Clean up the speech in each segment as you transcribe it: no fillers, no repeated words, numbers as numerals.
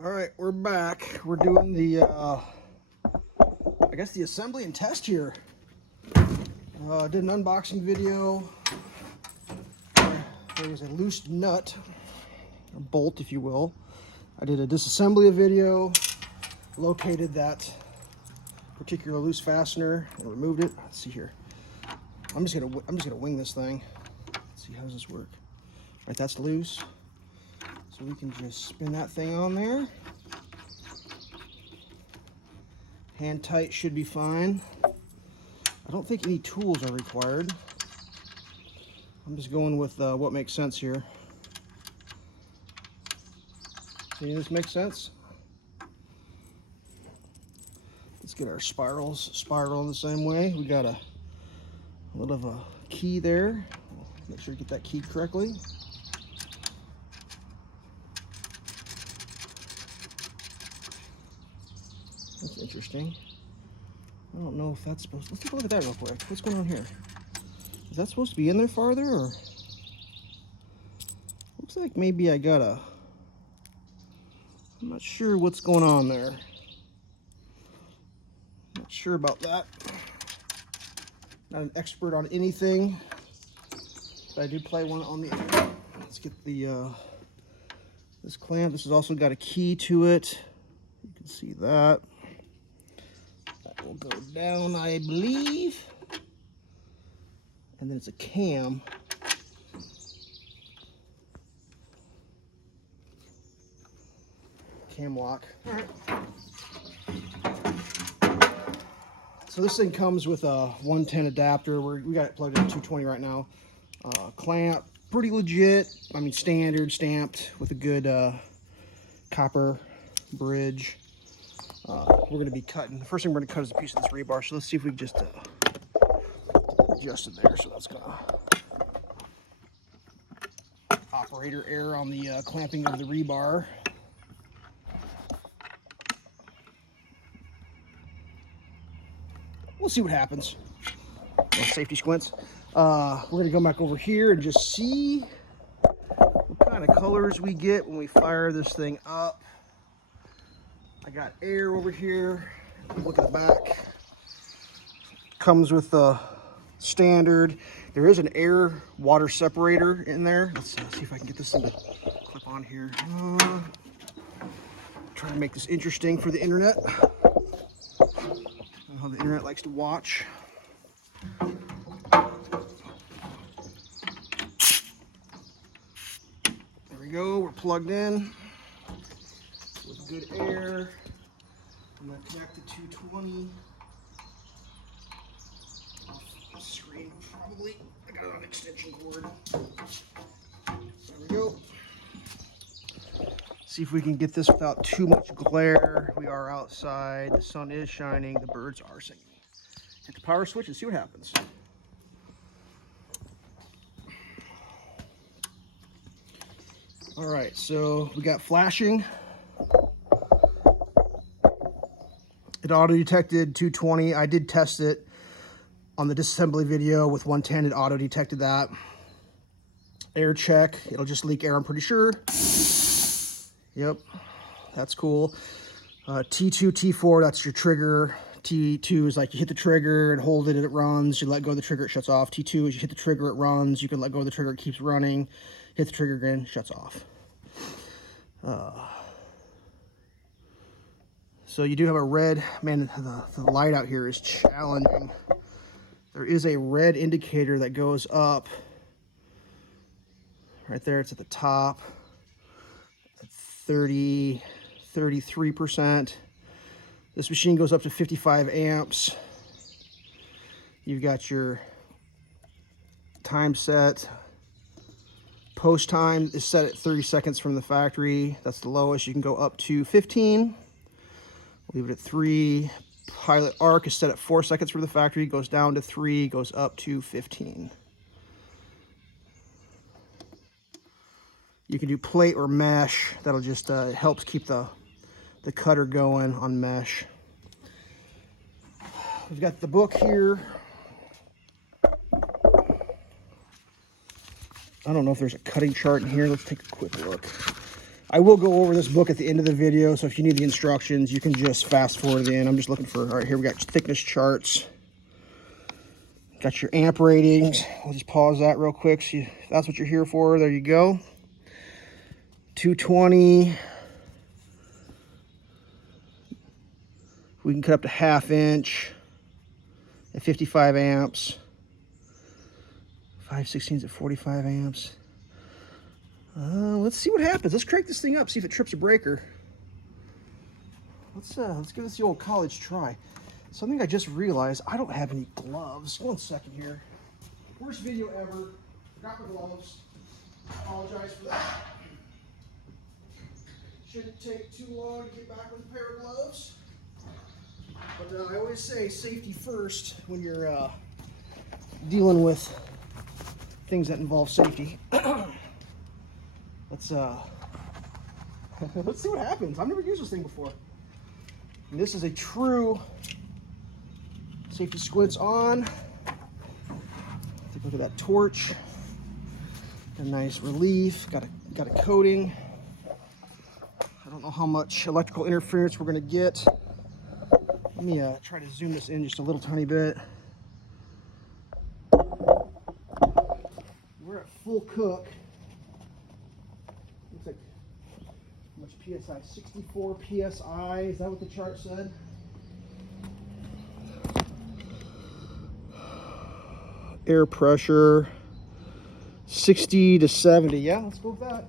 All right, we're back. We're doing the, I guess the assembly and test here. Did an unboxing video. There was a loose nut, a bolt, if you will. I did a disassembly video, located that particular loose fastener and removed it. Let's see here. I'm just gonna wing this thing. Let's see, how does this work? All right, that's loose. So we can just spin that thing on there. Hand tight should be fine. I don't think any tools are required. I'm just going with what makes sense here. See, this makes sense? Let's get our spirals spiraling the same way. We got a little of a key there. Make sure to get that keyed correctly. That's interesting. I don't know if that's supposed to... Let's take a look at that real quick. What's going on here? Is that supposed to be in there farther, or... Looks like maybe I got a... I'm not sure what's going on there. Not sure about that. Not an expert on anything, but I do play one on the internet. Let's get the this clamp. This has also got a key to it. You can see that. That will go down, I believe. And then it's a cam. Cam lock. All right. So this thing comes with a 110 adapter. We got it plugged in 220 right now. Clamp, pretty legit. I mean, standard, stamped with a good copper bridge. We're going to be cutting. The first thing we're going to cut is a piece of this rebar. So let's see if we can just adjust it there. So that's going to operator error on the clamping of the rebar. We'll see what happens. Safety squints. We're gonna go back over here and just see what kind of colors we get when we fire this thing up. I got air over here. Look at the back. Comes with the standard. There is an air water separator in there. Let's see if I can get this thing to clip on here. Trying to make this interesting for the internet. How the internet likes to watch. There we go, we're plugged in with good air. I'm going to connect to 220 off the screen, probably. I got it on extension cord. There we go. See if we can get this without too much glare. We are outside, the sun is shining, the birds are singing. Hit the power switch and see what happens. All right, so we got flashing. It auto detected 220. I did test it on the disassembly video with 110. It auto detected that. Air check, it'll just leak air, I'm pretty sure. Yep, that's cool. T2, T4, that's your trigger. T2 is like you hit the trigger and hold it and it runs. You let go of the trigger, it shuts off. T2 is you hit the trigger, it runs. You can let go of the trigger, it keeps running. Hit the trigger again, shuts off. So you do have a red, man, the light out here is challenging. There is a red indicator that goes up. Right there, it's at the top. 33%. This machine goes up to 55 amps. You've got your time set. Post time is set at 30 seconds from the factory. That's the lowest. You can go up to 15. Leave it at 3. Pilot arc is set at 4 seconds from the factory. Goes down to 3. Goes up to 15. You can do plate or mesh. That'll just helps keep the cutter going on mesh. We've got the book here. I don't know if there's a cutting chart in here. Let's take a quick look. I will go over this book at the end of the video, so if you need the instructions, you can just fast forward to the end. I'm just looking for, all right, here we got thickness charts. Got your amp ratings. We'll just pause that real quick. See if that's what you're here for. There you go. 220. We can cut up to 1/2 inch at 55 amps. 5/16 at 45 amps. Let's see what happens. Let's crank this thing up, see if it trips a breaker. Let's give this the old college try. Something I just realized, I don't have any gloves. 1 second here. Worst video ever. Forgot my gloves. Apologize for that. Shouldn't take too long to get back with a pair of gloves. But I always say safety first when you're dealing with things that involve safety. Let's let's see what happens. I've never used this thing before. And this is a true safety squints on. Take a look at that torch. A nice relief. Got a coating. I don't know how much electrical interference we're gonna get. Let me try to zoom this in just a little tiny bit. We're at full cook. Looks like how much PSI? 64 PSI. Is that what the chart said? Air pressure 60 to 70. Yeah, let's go with that.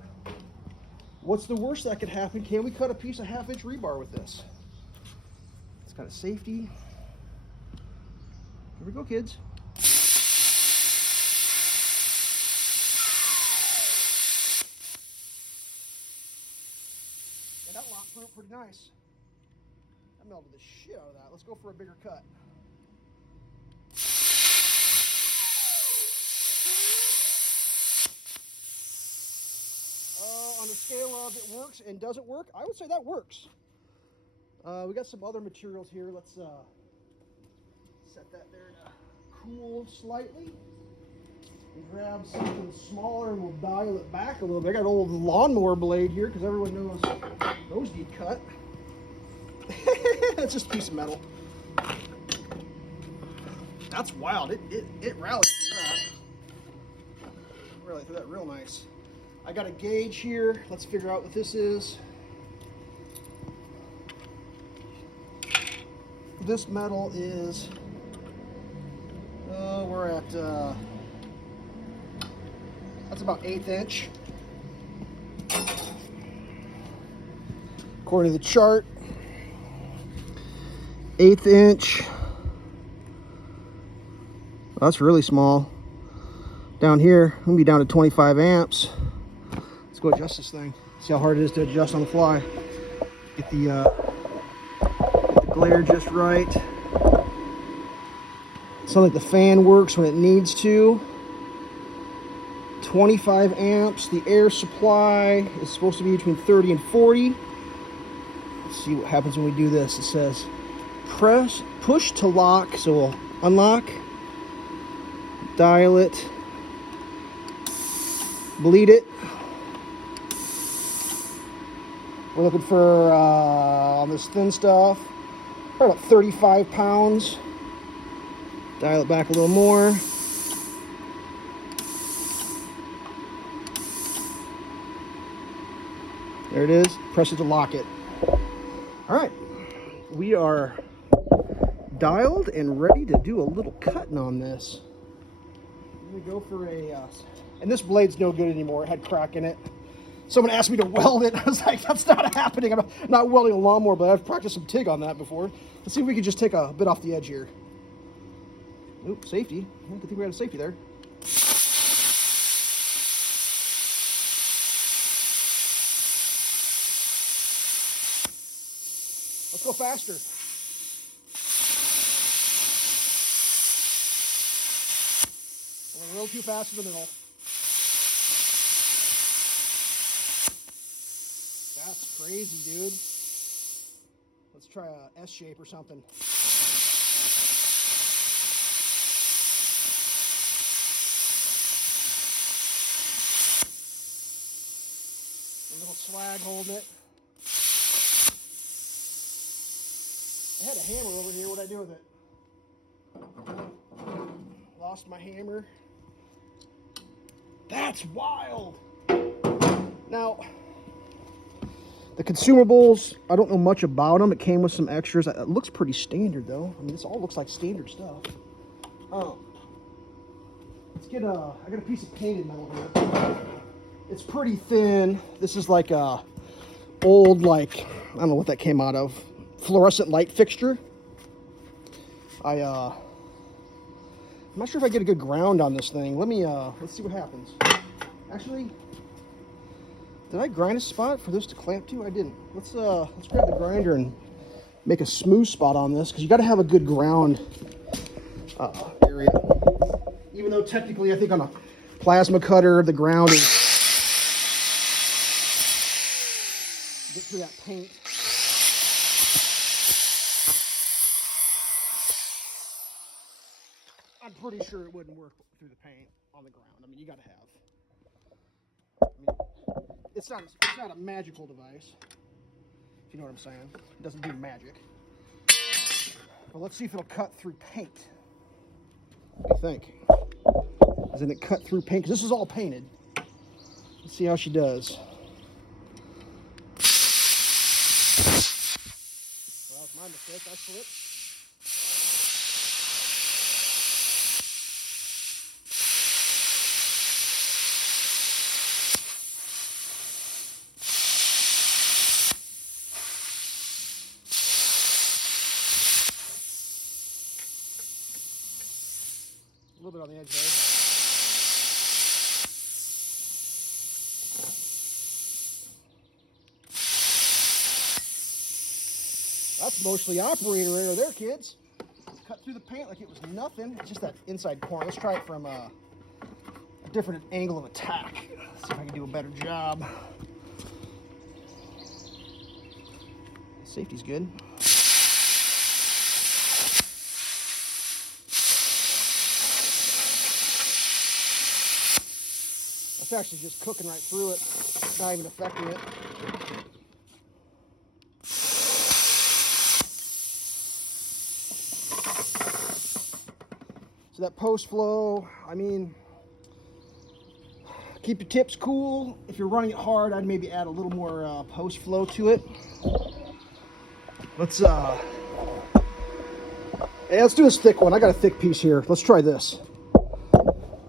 What's the worst that could happen? Can we cut a piece of 1/2 inch rebar with this? It's got a safety. Here we go, kids. Yeah, that lock through pretty nice. I melted the shit out of that. Let's go for a bigger cut. On the scale of it works and doesn't work, I would say that works. We got some other materials here. Let's set that there to cool slightly. And grab something smaller and we'll dial it back a little bit. I got an old lawnmower blade here because everyone knows those need cut. That's just a piece of metal. That's wild. It rallied through that. Really threw that real nice. I got a gauge here. Let's figure out what this is. This metal is, we're at, that's about 1/8 inch. According to the chart, 1/8 inch. Well, that's really small. Down here, I'm gonna be down to 25 amps. Let's go adjust this thing. See how hard it is to adjust on the fly. Get the glare just right. Sounds like the fan works when it needs to. 25 amps. The air supply is supposed to be between 30 and 40. Let's see what happens when we do this. It says push to lock. So we'll unlock, dial it, bleed it. We're looking for, on this thin stuff, probably about 35 pounds. Dial it back a little more. There it is. Press it to lock it. All right. We are dialed and ready to do a little cutting on this. I'm going to go for a, and this blade's no good anymore. It had crack in it. Someone asked me to weld it. I was like, that's not happening. I'm not welding a lawnmower, but I've practiced some TIG on that before. Let's see if we can just take a bit off the edge here. Oop, safety. I think we had a safety there. Let's go faster. I went a little too fast in the middle. That's crazy, dude. Let's try a S shape or something. little slag holding it. I had a hammer over here. What'd I do with it? Lost my hammer. That's wild. Now, the consumables, I don't know much about them. It came with some extras. It looks pretty standard, though. I mean, this all looks like standard stuff. Let's get I got a piece of painted metal here. It's pretty thin. This is like a old, like, I don't know what that came out of. Fluorescent light fixture. I'm not sure if I get a good ground on this thing. Let me, let's see what happens. Actually, did I grind a spot for this to clamp to? I didn't. Let's grab the grinder and make a smooth spot on this, because you got to have a good ground area. Even though technically, I think on a plasma cutter, the ground is get through that paint. I'm pretty sure it wouldn't work through the paint on the ground. I mean, you got to have. I mean, it's not a magical device, if you know what I'm saying. It doesn't do magic. But let's see if it'll cut through paint. What do you think? Doesn't it cut through paint? Because this is all painted. Let's see how she does. Well, that was my mistake. I slipped. A little bit on the edge there. That's mostly operator error there, kids. Cut through the paint like it was nothing. It's just that inside corner. Let's try it from a different angle of attack. See if I can do a better job. Safety's good. It's actually just cooking right through it. Not even affecting it. So that post flow, I mean, keep your tips cool. If you're running it hard, I'd maybe add a little more post flow to it. Let's hey, let's do this thick one. I got a thick piece here. Let's try this.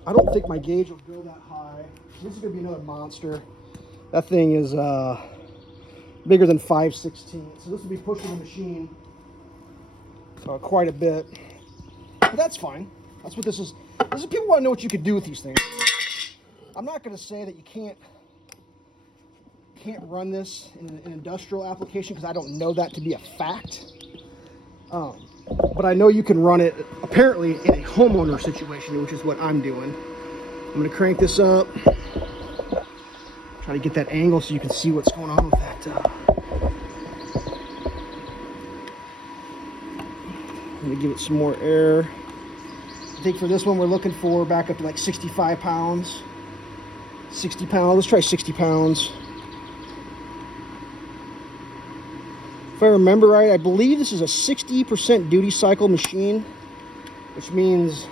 I don't think my gauge will go that high. This is gonna be another monster. That thing is bigger than 5/16. So this will be pushing the machine quite a bit. But that's fine. That's what this is. This is people want to know what you can do with these things. I'm not gonna say that you can't run this in an industrial application, because I don't know that to be a fact. But I know you can run it apparently in a homeowner situation, which is what I'm doing. I'm going to crank this up, try to get that angle so you can see what's going on with that. I'm going to give it some more air. I think for this one we're looking for back up to like 65 pounds. 60 pounds. Let's try 60 pounds. If I remember right, I believe this is a 60% duty cycle machine, which means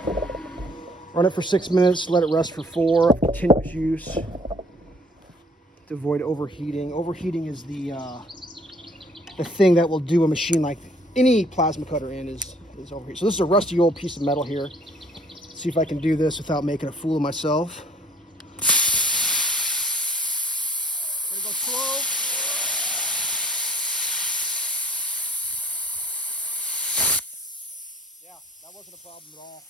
run it for 6 minutes, let it rest for 4, continuous use to avoid overheating. Overheating is the thing that will do a machine like any plasma cutter in is overheat. So this is a rusty old piece of metal here. Let's see if I can do this without making a fool of myself. There we go, slow. Yeah, that wasn't a problem at all.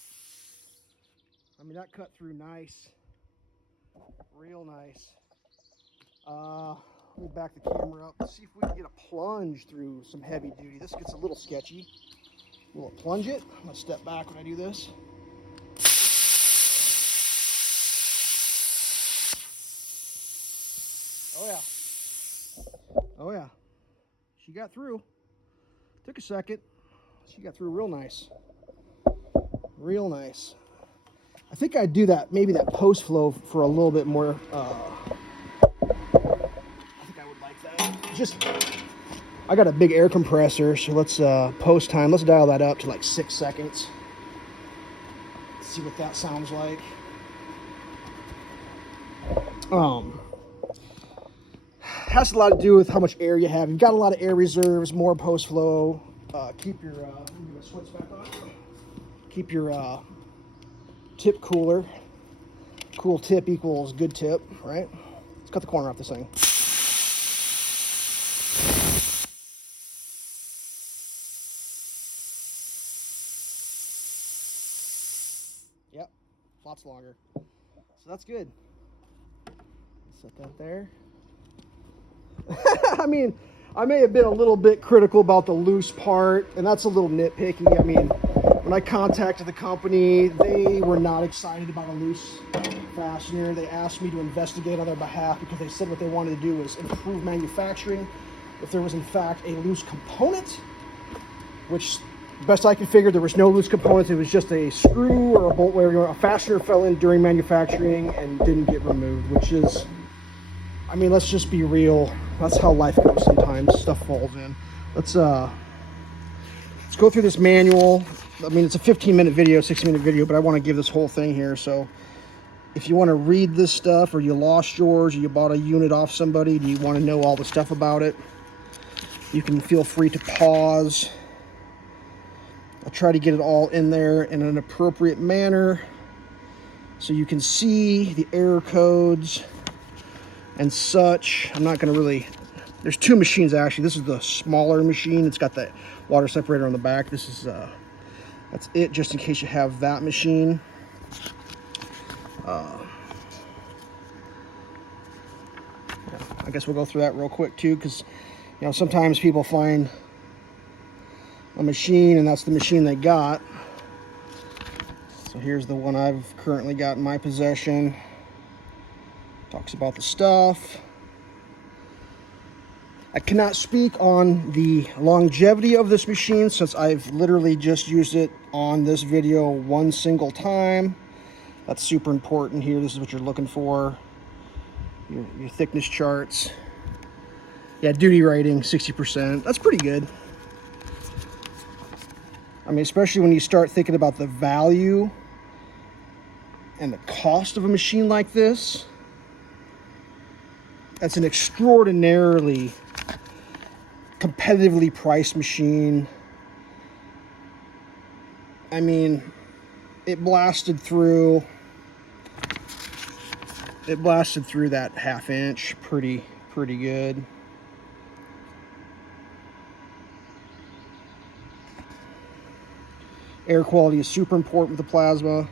I mean, that cut through nice, real nice. Let me back the camera up. Let's see if we can get a plunge through some heavy duty. This gets a little sketchy. We'll plunge it. I'm gonna step back when I do this. Oh yeah. Oh yeah. She got through. Took a second. She got through real nice. Real nice. I think I'd do that, maybe that post flow for a little bit more. I I got a big air compressor, so let's post time. Let's dial that up to like 6 seconds. Let's see what that sounds like. Has a lot to do with how much air you have. You've got a lot of air reserves, more post flow. Keep your switch back on. Keep your tip cooler. Cool tip equals good tip, right? Let's cut the corner off this thing. Yep, lots longer. So that's good. Set that there. I mean, I may have been a little bit critical about the loose part, and that's a little nitpicky. I mean, when I contacted the company, they were not excited about a loose fastener. They asked me to investigate on their behalf because they said what they wanted to do was improve manufacturing. If there was in fact a loose component, which best I could figure, there was no loose components. It was just a screw or a bolt where a fastener fell in during manufacturing and didn't get removed, which is, I mean, let's just be real. That's how life goes sometimes. Stuff falls in. Let's go through this manual. I mean, it's a 15-minute video, 16-minute video, but I want to give this whole thing here. So if you want to read this stuff, or you lost yours, or you bought a unit off somebody, do you want to know all the stuff about it, you can feel free to pause. I'll try to get it all in there in an appropriate manner so you can see the error codes and such. I'm not going to really, there's two machines actually. This is the smaller machine. It's got the water separator on the back. This is that's it, just in case you have that machine. Yeah, I guess we'll go through that real quick too, because you know, sometimes people find a machine and that's the machine they got. So here's the one I've currently got in my possession. Talks about the stuff. I cannot speak on the longevity of this machine since I've literally just used it on this video one single time. That's super important here. This is what you're looking for. Your thickness charts. Yeah, duty rating 60%. That's pretty good. I mean, especially when you start thinking about the value and the cost of a machine like this. That's an extraordinarily competitively priced machine. I mean, it blasted through that 1/2 inch pretty good. Air quality is super important with the plasma.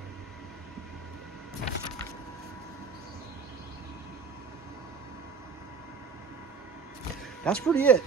That's pretty it.